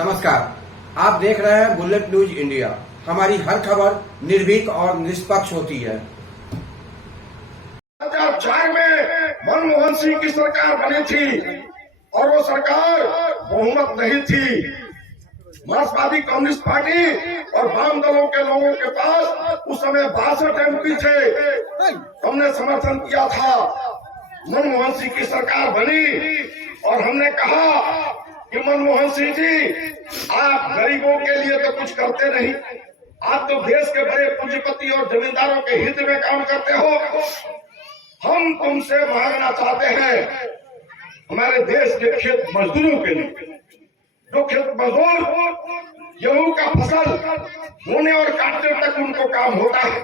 नमस्कार, आप देख रहे हैं बुलेट न्यूज इंडिया। हमारी हर खबर निर्भीक और निष्पक्ष होती है। 2004 में मनमोहन सिंह की सरकार बनी थी और वो सरकार बहुमत नहीं थी। मार्क्सवादी कम्युनिस्ट पार्टी और वाम दलों के लोगों के पास उस समय 62 MP थे। हमने समर्थन किया था। मनमोहन सिंह की सरकार बनी और हमने कहा कि मनमोहन सिंह जी, आप गरीबों के लिए तो कुछ करते नहीं, आप तो देश के बड़े पूंजीपति और जमींदारों के हित में काम करते हो। हम तुमसे मांगना चाहते हैं हमारे देश के खेत मजदूरों के लिए। जो खेत मजदूर गेहूं का फसल बोने और काटने तक उनको काम होता है,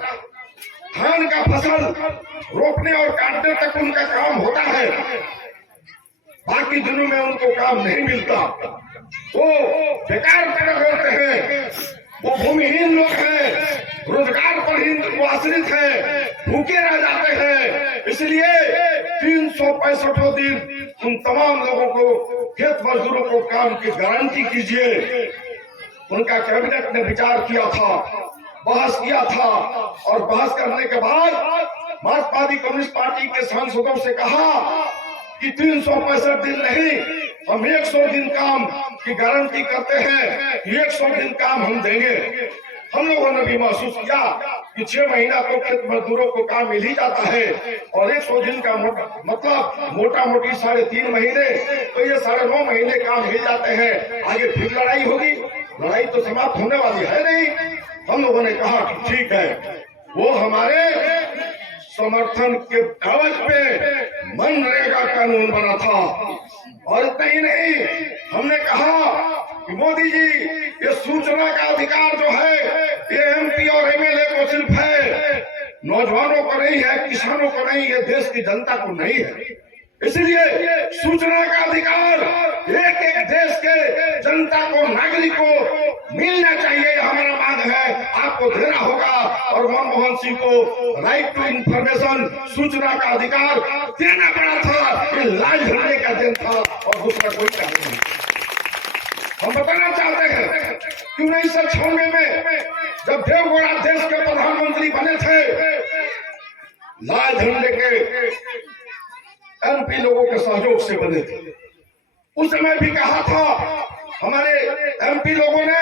धान का फसल रोपने और काटने तक उनका काम होता है, बाकी दिनों में उनको काम नहीं मिलता। वो बेकार पैदा होते हैं, वो भूमिहीन लोग हैं, रोजगार पर ही वो आश्रित है, भूखे रह जाते हैं। इसलिए 365 दिन उन तमाम लोगों को, खेत मजदूरों को काम की गारंटी कीजिए। उनका कैबिनेट ने विचार किया था, बहस किया था और बहस करने के बाद मार्क्सवादी कम्युनिस्ट पार्टी के सांसदों से कहा कि 365 दिन नहीं, हम 100 दिन काम की गारंटी करते हैं, 100 दिन काम हम देंगे। हम लोगों ने भी महसूस किया कि 6 महीना तो खेत मजदूरों को काम मिल ही जाता है और 100 दिन का मतलब मोटा मोटी 3.5 महीने, तो ये 9.5 महीने काम मिल जाते हैं। आगे फिर लड़ाई होगी, लड़ाई तो समाप्त होने वाली है नहीं। हम लोगों ने कहा कि ठीक है। वो हमारे समर्थन के कागज पे मनरेगा कानून बना था और इतना ही नहीं, हमने कहा कि मोदी जी, ये सूचना का अधिकार जो है ये MP और MLA को सिर्फ है, नौजवानों को नहीं है, किसानों को नहीं, ये देश की जनता को नहीं है। इसलिए सूचना का अधिकार एक एक देश के जनता को, नागरिक को मिलना चाहिए, हमारा मांग है, आपको देना होगा। और मनमोहन सिंह को राइट टू इंफॉर्मेशन, सूचना का अधिकार देना पड़ा था। ये लाल झंडे का दिन था और दूसरा कोई काम नहीं। हम बताना चाहते हैं कि 1996 में जब देवगौड़ा देश के प्रधानमंत्री बने थे, लाल झंडे के MP लोगों के सहयोग से बने थे। उस समय भी कहा था हमारे MP लोगों ने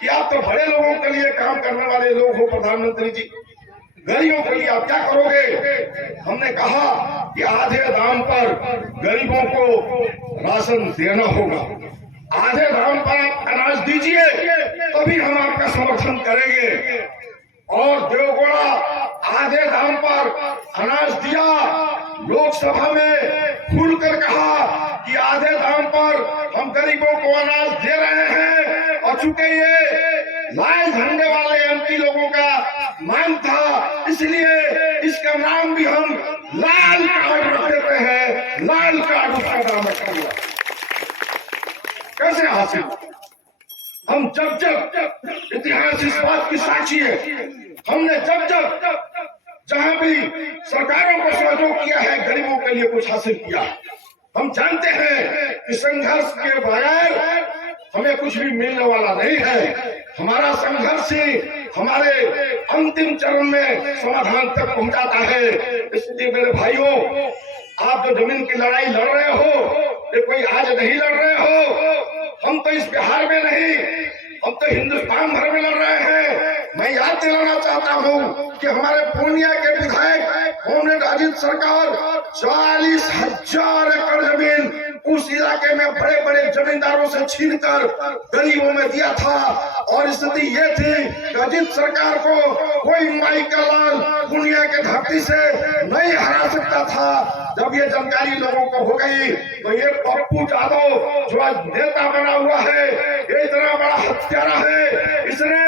कि आप तो बड़े लोगों के लिए काम करने वाले लोग हो प्रधानमंत्री जी, गरीबों के लिए आप क्या करोगे? हमने कहा कि आधे दाम पर गरीबों को राशन देना होगा, आधे दाम पर आप अनाज दीजिए, तभी हम आपका समर्थन करेंगे। और देवगौड़ा आधे दाम पर अनाज दिया, लोकसभा में खुलकर कहा कि आधे दाम पर हम गरीबों को अनाज दे रहे हैं। और चूंकि ये लाल झंडे वाले MP लोगों का मांग था, इसलिए इसका नाम भी हम लाल कार्ड रख देते हैं। लाल कार्ड उसका नाम रखा हुआ। कैसे हासिल? हम जब इतिहास इस बात की साक्षी है, हमने जब जहां भी सरकारों को सहयोग किया है, गरीबों के लिए कुछ हासिल किया। हम जानते हैं कि संघर्ष के बगैर हमें कुछ भी मिलने वाला नहीं है। हमारा संघर्ष ही हमारे अंतिम चरण में समाधान तक पहुंचाता है। इसलिए मेरे भाइयों, आप जो जमीन की लड़ाई लड़ रहे हो, ये कोई आज नहीं लड़ रहे हो। हम तो इस बिहार में नहीं, हम तो हिंदुस्तान भर में लड़ रहे हैं। मैं याद दिलाना चाहता हूँ कि हमारे पूर्णिया के विधायक कॉमरेड अजीत सरकार 40,000 एकड़ जमीन उस इलाके में बड़े बड़े जमींदारों से छीनकर गरीबों में दिया था। और स्थिति ये थी कि अजीत सरकार को कोई माई का लाल पूर्णिया के धरती से नहीं हरा सकता था। जब ये जानकारी लोगों को हो गई तो ये पप्पू यादव जो आज नेता बना हुआ है, ये इतना बड़ा हत्यारा है, इसने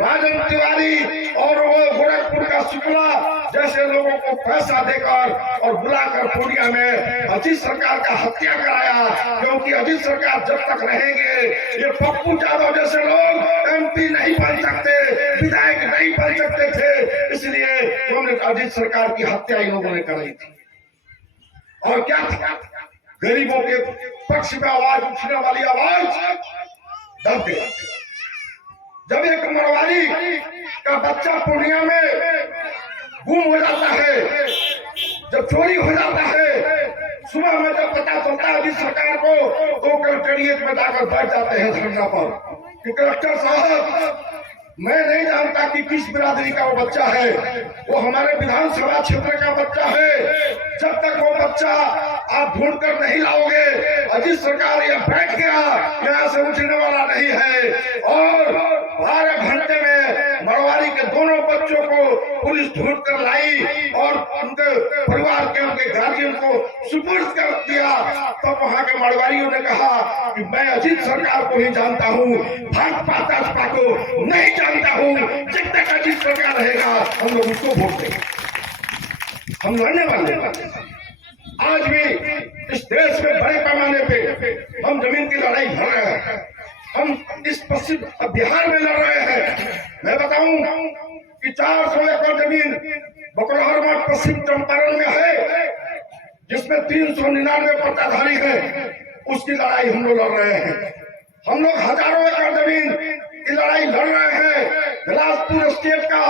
राजन तिवारी और वो गोरखपुर का शुक्ला जैसे लोगों को पैसा देकर और बुलाकर पूर्णिया में अजीत सरकार का हत्या कराया। क्योंकि अजीत सरकार जब तक रहेंगे, ये पप्पू यादव जैसे लोग MP नहीं बन सकते, विधायक नहीं बन सकते थे। इसलिए उन्होंने अजीत सरकार की हत्या इन लोगों ने कराई थी। और क्या था? गरीबों के पक्ष में आवाज उठने वाली आवाज दब गया। जब एक मरवाड़ी का बच्चा पूर्णिया में गुम हो जाता है, जब चोरी हो जाता है, सुबह में जब पता चलता है जिस सरकार को, तो कलेक्ट्रेट में जाकर बैठ जाते हैं धरना पर कि कलेक्टर साहब मैं नहीं जानता कि किस बिरादरी का वो बच्चा है, वो हमारे विधानसभा क्षेत्र का बच्चा है। जब तक वो बच्चा आप ढूंढ कर नहीं लाओगे, अजीत सरकार यह बैठ गया, यहाँ से उठने वाला नहीं है। और 12 घंटे में मरवाड़ी के दोनों बच्चों को पुलिस ढूंढ कर लाई और उनके परिवार के, उनके गार्जियन को सुपुर्द कर दिया। तब वहाँ के मरवाड़ियों ने कहा कि मैं अजीत सरकार को ही जानता हूँ, भाजपा को नहीं जानता हूँ। जब तक अजीत सरकार रहेगा हम लोग उसको वोट देंगे, हम लड़ने वाले हैं। आज भी इस देश में बड़े पैमाने पे हम जमीन की लड़ाई लड़ रहे हैं। हम इस पश्चिम बिहार में लड़ रहे हैं। मैं बताऊं कि 400 एकड़ जमीन बकरहर मठ पश्चिम चंपारण में है, जिसमें 399 पट्टाधारी है। उसकी लड़ाई हम लोग लड़ रहे हैं। हम लोग हजारों एकड़ जमीन की लड़ाई लड़ रहे हैं। बिलासपुर स्टेट का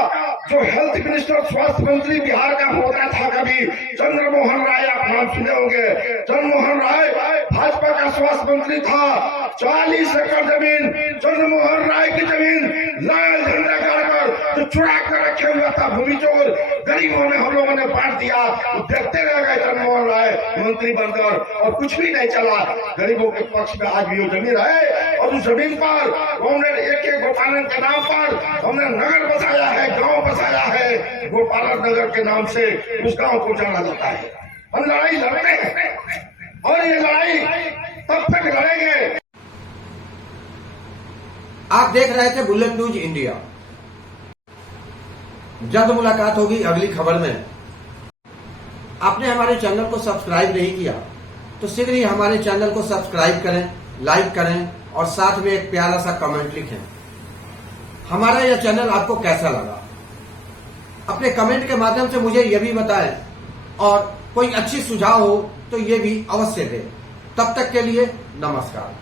जो हेल्थ मिनिस्टर, स्वास्थ्य मंत्री बिहार का होता था कभी, चंद्रमोहन राय, आप नाम सुने होंगे। चंद्रमोहन राय भाजपा का स्वास्थ्य मंत्री था। 40 एकड़ जमीन चंद्रमोहन राय की जमीन लाल झंडा गाड़कर तो चुरा कर रखे हुआ था भूमि चोर। गरीबों ने, हम लोगों ने बांट दिया। देखते रह गए चंद्रमोहन राय मंत्री बनकर, और कुछ भी नहीं चला। गरीबों के पक्ष में आज भी वो जमीन है, और उस जमीन पर हमने एक गोपालन के नाम पर हमने नगर बसाया है, गांव बसाया है। गोपालन नगर के नाम से उस गांव को जाना जाता है। हम लड़ाई लड़ते हैं, और ये लड़ाई तब तक लड़ेंगे। आप देख रहे थे बुलेट न्यूज इंडिया। जल्द मुलाकात होगी अगली खबर में। आपने हमारे चैनल को सब्सक्राइब नहीं किया तो शीघ्र ही हमारे चैनल को सब्सक्राइब करें, लाइक करें और साथ में एक प्यारा सा कमेंट लिखें। हमारा यह चैनल आपको कैसा लगा, अपने कमेंट के माध्यम से मुझे यह भी बताएं, और कोई अच्छी सुझाव हो तो ये भी अवश्य दें। तब तक के लिए नमस्कार।